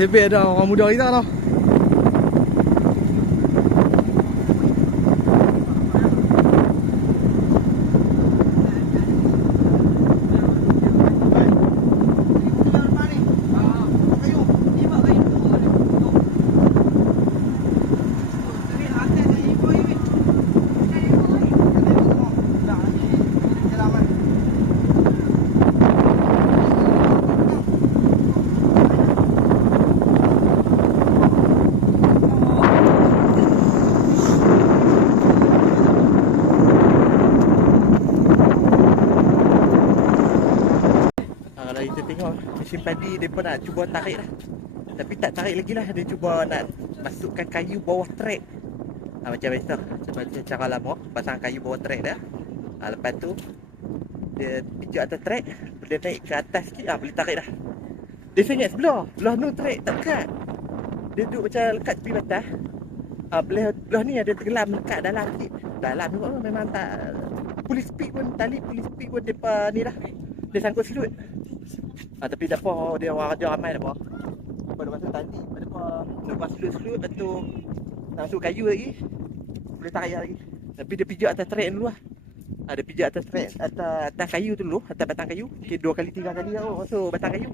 Nasib baik ada orang muda kita tau. Kalau kita tengok mesin padi mereka nak cuba tarik lah. Tapi tak tarik lagi lah. Dia cuba nak masukkan kayu bawah trek. Macam biasa. Macam cara lama. Pasang kayu bawah trek dah. Lepas tu dia pijak atas trek. Dia naik ke atas sikit. Boleh tarik dah. Dia sengit sebelah. Belah nu trek tak dekat. Dia duduk macam lekat tepi batas. Belah ni ada tenggelam dekat dalam sikit. Dalam tu memang tak. Polis speed pun. Tali polis speed pun mereka ni dah. Dia sangkut silut. Tapi tak apa, dia orang raja ramai tak apa. Lepas dia masuk tali, lepas silut-silut, lepas tu nak masuk kayu lagi. Boleh tarik lagi. Tapi dia pijak atas trek dulu lah. Dia pijak atas trek, atas kayu tu dulu, atas batang kayu. Okay, 2 kali 3 kali lah masuk batang kayu.